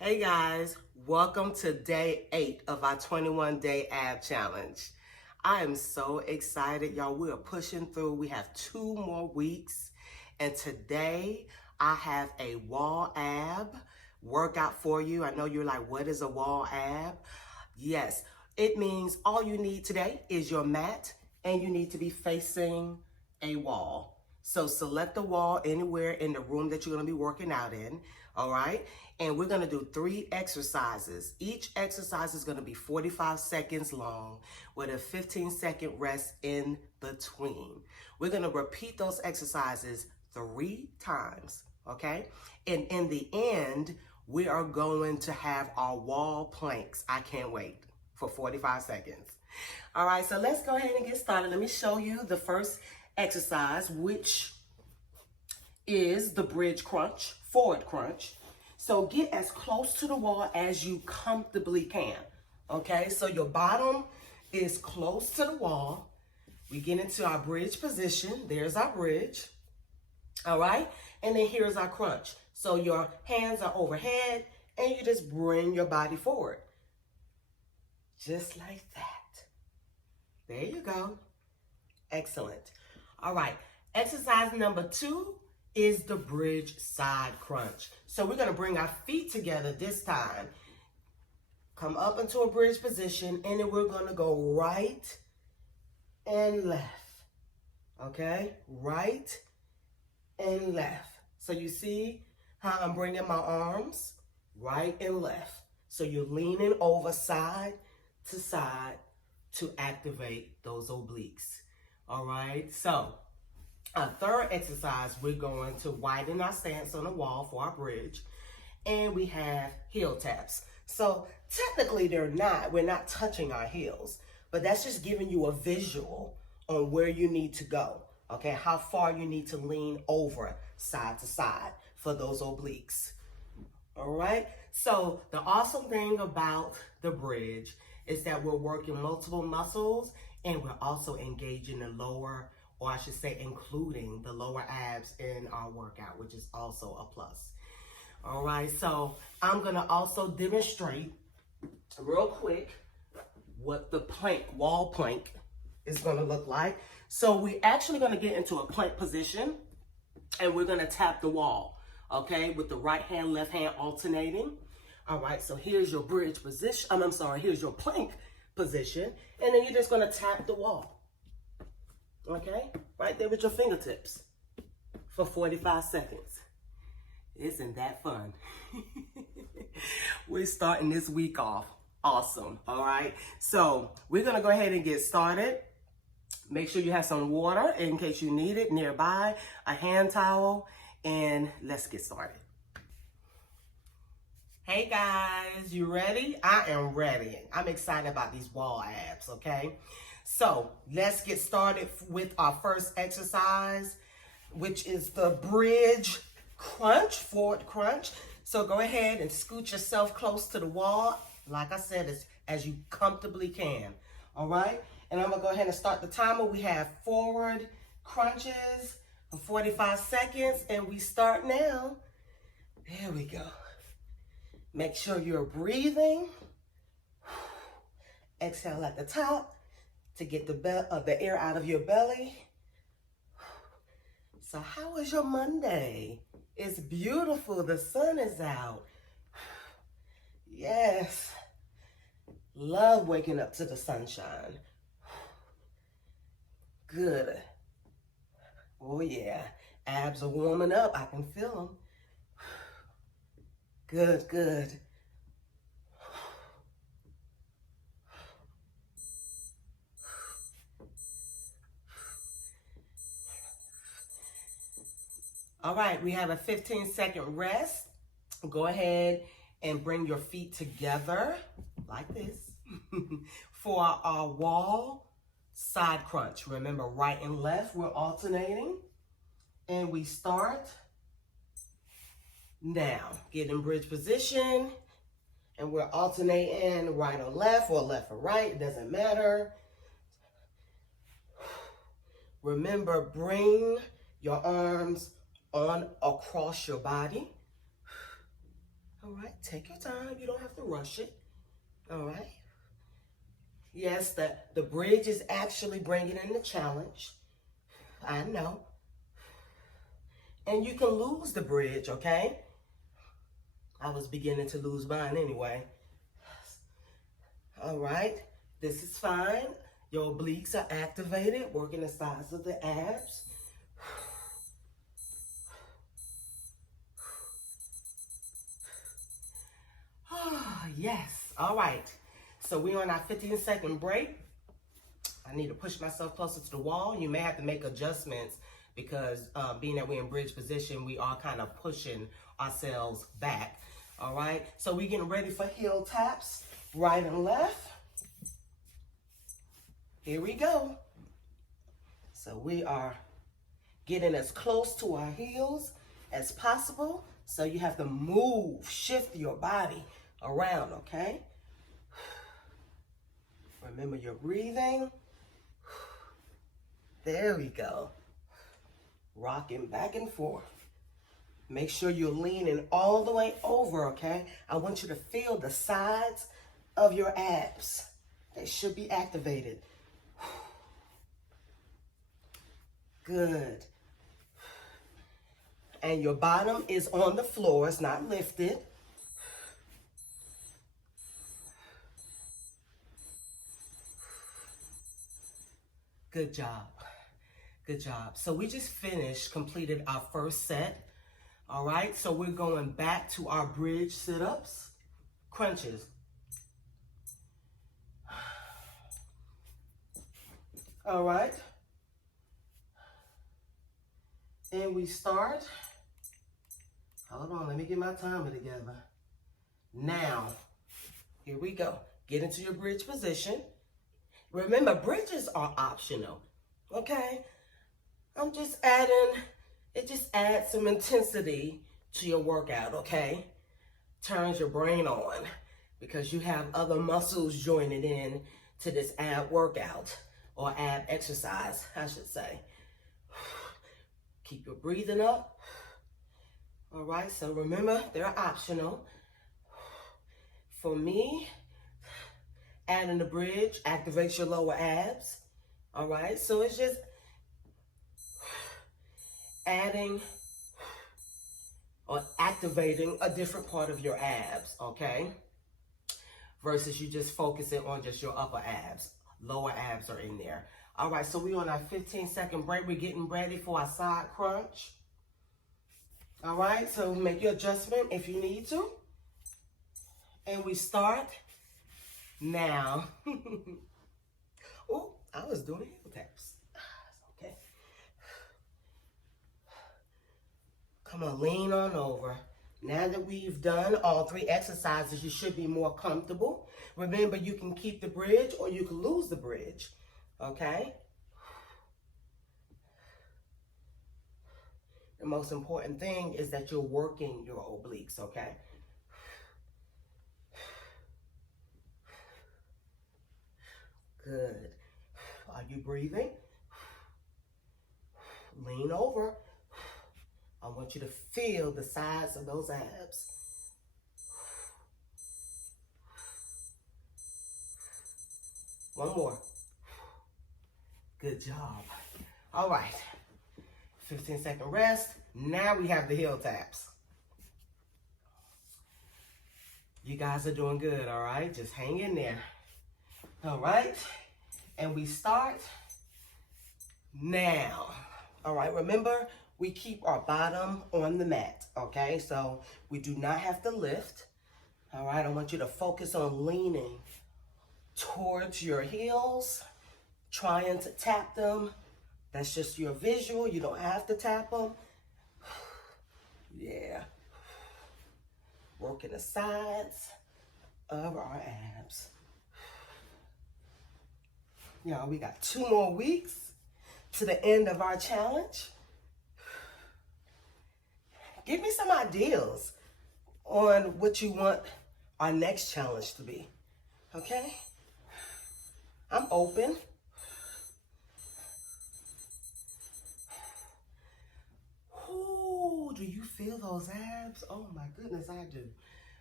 Hey guys, welcome to day 8 of our 21-day ab challenge. I am so excited, y'all. We are pushing through. We have 2 more weeks, and today I have a wall ab workout for you. I know you're like, what is a wall ab? Yes, it means all you need today is your mat, and you need to be facing a wall. So select the wall anywhere in the room that you're going to be working out in, all right? And we're going to do 3 exercises. Each exercise is going to be 45 seconds long with a 15-second rest in between. We're going to repeat those exercises 3 times, okay? And in the end, we are going to have our wall planks. I can't wait for 45 seconds. All right, so let's go ahead and get started. Let me show you the first exercise, which is the bridge crunch, forward crunch. So get as close to the wall as you comfortably can, okay? So your bottom is close to the wall. We get into our bridge position. There's our bridge, all right? And then here's our crunch. So your hands are overhead, and you just bring your body forward. Just like that. There you go. Excellent. All right, exercise number 2 is the bridge side crunch. So we're gonna bring our feet together this time. Come up into a bridge position, and then we're gonna go right and left, okay? Right and left. So you see how I'm bringing my arms right and left. So you're leaning over side to activate those obliques. All right, so our third exercise, we're going to widen our stance on the wall for our bridge, and we have heel taps. So technically we're not touching our heels, but that's just giving you a visual on where you need to go, okay? How far you need to lean over side to side for those obliques, all right? So the awesome thing about the bridge is that we're working multiple muscles, and we're also engaging the lower, or I should say including the lower abs in our workout, which is also a plus. All right, so I'm gonna also demonstrate real quick what the plank, wall plank, is gonna look like. So we're actually gonna get into a plank position, and we're gonna tap the wall, okay, with the right hand, left hand alternating. All right, so here's your bridge position. Here's your plank position, and then you're just gonna tap the wall, okay? Right there with your fingertips for 45 seconds. Isn't that fun? We're starting this week off awesome, all right? So we're gonna go ahead and get started. Make sure you have some water in case you need it nearby, a hand towel, and let's get started. Hey guys, you ready? I am ready. I'm excited about these wall abs, okay? So let's get started with our first exercise, which is the bridge crunch, forward crunch. So go ahead and scoot yourself close to the wall, like I said, as you comfortably can, all right? And I'm gonna go ahead and start the timer. We have forward crunches for 45 seconds, and we start now. There we go. Make sure you're breathing. Exhale at the top to get the air out of your belly. So how was your Monday? It's beautiful. The sun is out. Yes. Love waking up to the sunshine. Good. Oh yeah. Abs are warming up. I can feel them. Good, good. All right, we have a 15-second rest. Go ahead and bring your feet together like this for our wall side crunch. Remember, right and left, we're alternating. And we start now. Get in bridge position, and we're alternating right or left or right, it doesn't matter. Remember, bring your arms on across your body. All right, take your time. You don't have to rush it. All right. Yes, the bridge is actually bringing in the challenge. I know. And you can lose the bridge, okay? I was beginning to lose mine anyway. All right, this is fine. Your obliques are activated, working the sides of the abs. Oh, yes, all right. So we're on our 15-second break. I need to push myself closer to the wall. You may have to make adjustments because being that we're in bridge position, we are kind of pushing ourselves back. All right, so we're getting ready for heel taps, right and left. Here we go. So we are getting as close to our heels as possible. So you have to move, shift your body around, okay? Remember your breathing. There we go. Rocking back and forth. Make sure you're leaning all the way over, okay? I want you to feel the sides of your abs. They should be activated. Good. And your bottom is on the floor, it's not lifted. Good job. Good job. So we just completed our first set. All right, so we're going back to our bridge sit-ups, crunches. All right. And we start. Hold on, let me get my timer together. Now, here we go. Get into your bridge position. Remember, bridges are optional, okay? I'm just adding, it just adds some intensity to your workout, okay? Turns your brain on because you have other muscles joining in to this ab workout or ab exercise, I should say. Keep your breathing up. All right, so remember, they're optional. For me, adding the bridge activates your lower abs. All right, so it's just adding or activating a different part of your abs, okay? Versus you just focusing on just your upper abs. Lower abs are in there. All right, so we're on our 15-second break. We're getting ready for our side crunch. All right, so make your adjustment if you need to. And we start now. Oh, I was doing heel taps. Okay. Come on, lean on over. Now that we've done all three exercises, you should be more comfortable. Remember, you can keep the bridge or you can lose the bridge, okay? The most important thing is that you're working your obliques, okay? Good. Are you breathing? Lean over. I want you to feel the sides of those abs. One more. Good job. All right. 15-second rest. Now we have the heel taps. You guys are doing good, all right? Just hang in there. All right. And we start now. All right, remember, we keep our bottom on the mat, okay? So we do not have to lift. All right, I want you to focus on leaning towards your heels, trying to tap them. That's just your visual. You don't have to tap them. Yeah. Working the sides of our abs. Y'all, we got 2 more weeks to the end of our challenge. Give me some ideas on what you want our next challenge to be, okay? I'm open. Ooh, do you feel those abs? Oh my goodness, I do.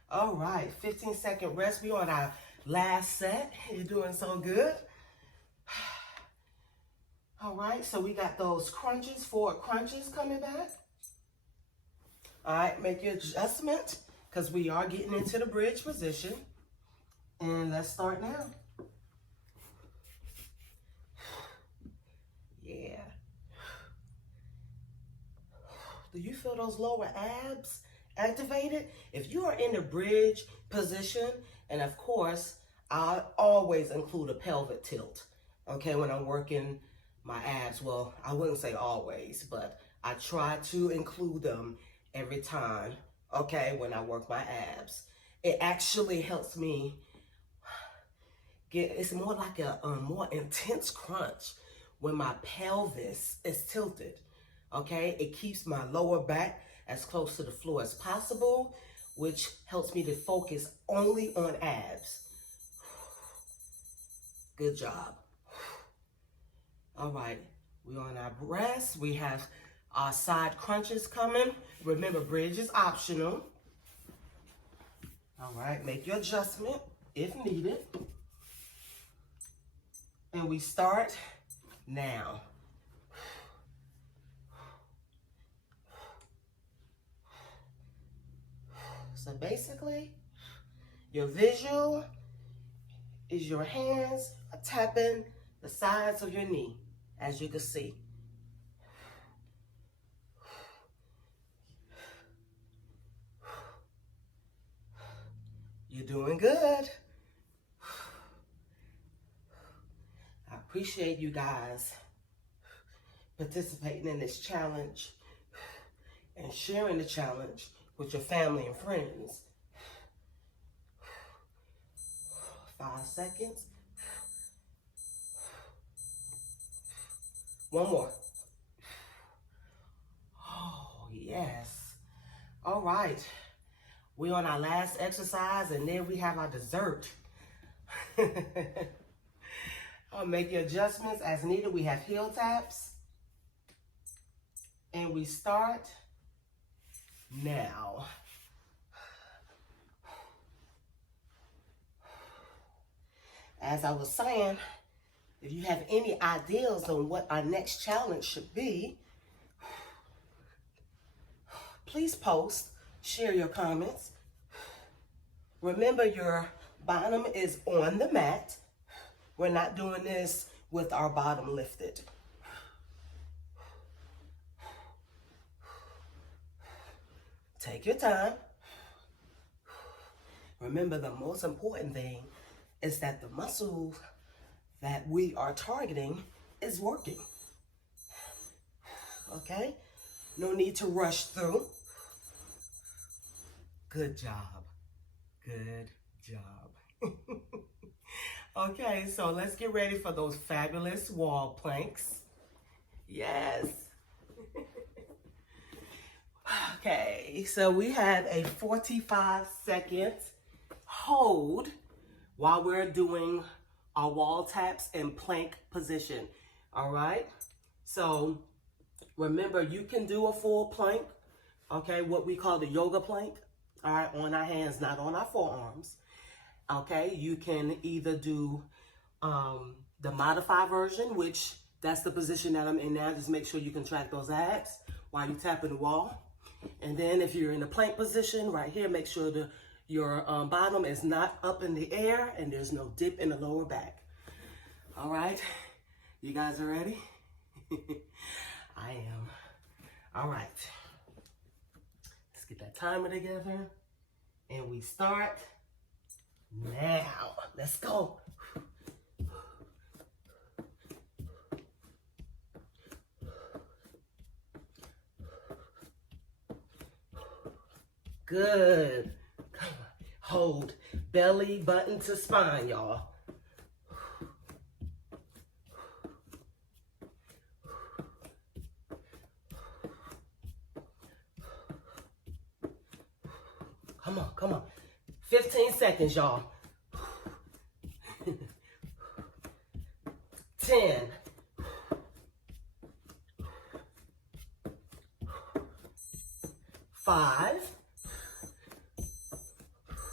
All right, 15-second rest. We on our last set. You're doing so good. All right, so we got those crunches, 4 crunches coming back. All right, make your adjustment because we are getting into the bridge position. And let's start now. Yeah. Do you feel those lower abs activated? If you are in the bridge position, and of course, I always include a pelvic tilt, okay, when I'm working my abs. Well, I wouldn't say always, but I try to include them every time, okay, when I work my abs. It actually helps me it's more like a more intense crunch when my pelvis is tilted, okay? It keeps my lower back as close to the floor as possible, which helps me to focus only on abs. Good job. All right, we're on our breasts. We have our side crunches coming. Remember, bridge is optional. All right, make your adjustment if needed. And we start now. So basically, your visual is your hands tapping the sides of your knee, as you can see. You're doing good. I appreciate you guys participating in this challenge and sharing the challenge with your family and friends. 5 seconds. One more. Oh, yes. All right. We're on our last exercise, and then we have our dessert. I'll make your adjustments as needed. We have heel taps. And we start now. As I was saying, if you have any ideas on what our next challenge should be, please post, share your comments. Remember, your bottom is on the mat. We're not doing this with our bottom lifted. Take your time. Remember, the most important thing is that the muscle that we are targeting is working. Okay? No need to rush through. Good job. Good job. Okay, so let's get ready for those fabulous wall planks. Yes. Okay, so we have a 45-second hold while we're doing our wall taps in plank position. All right, so remember, you can do a full plank, okay, what we call the yoga plank, all right, on our hands, not on our forearms. Okay, you can either do the modified version, which that's the position that I'm in now. Just make sure you contract those abs while you tap in the wall. And then if you're in the plank position right here, make sure your bottom is not up in the air and there's no dip in the lower back. All right, you guys are ready? I am. All right, let's get that timer together and we start now. Let's go. Good. Come on. Hold. Belly button to spine, y'all. Come on, come on. 15 seconds, y'all. 10. 5.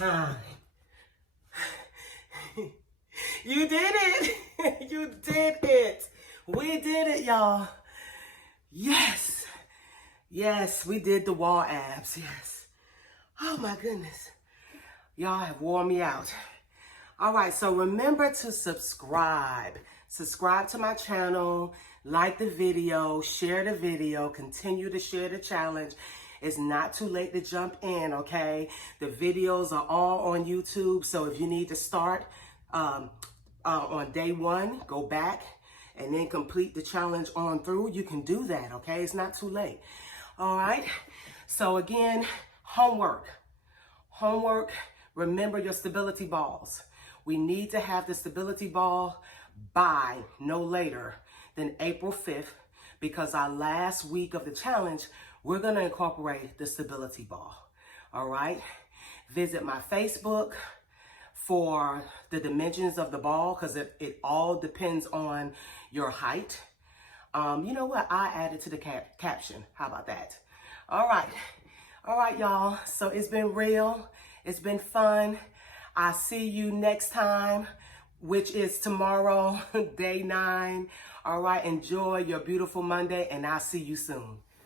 time. You did it. You did it. We did it, y'all. Yes. Yes, we did the wall abs. Yes. Oh my goodness. Y'all have worn me out. All right, so remember to subscribe. Subscribe to my channel, like the video, share the video, continue to share the challenge. It's not too late to jump in, okay? The videos are all on YouTube, so if you need to start on day 1, go back and then complete the challenge on through. You can do that, okay? It's not too late. All right, so again, homework. Remember your stability balls. We need to have the stability ball by no later than April 5th, because our last week of the challenge, we're going to incorporate the stability ball. All right, visit my Facebook for the dimensions of the ball, because it all depends on your height. You know what? I added to the caption. How about that? All right, y'all. So it's been real. It's been fun. I see you next time, which is tomorrow, day 9. All right, enjoy your beautiful Monday, and I'll see you soon.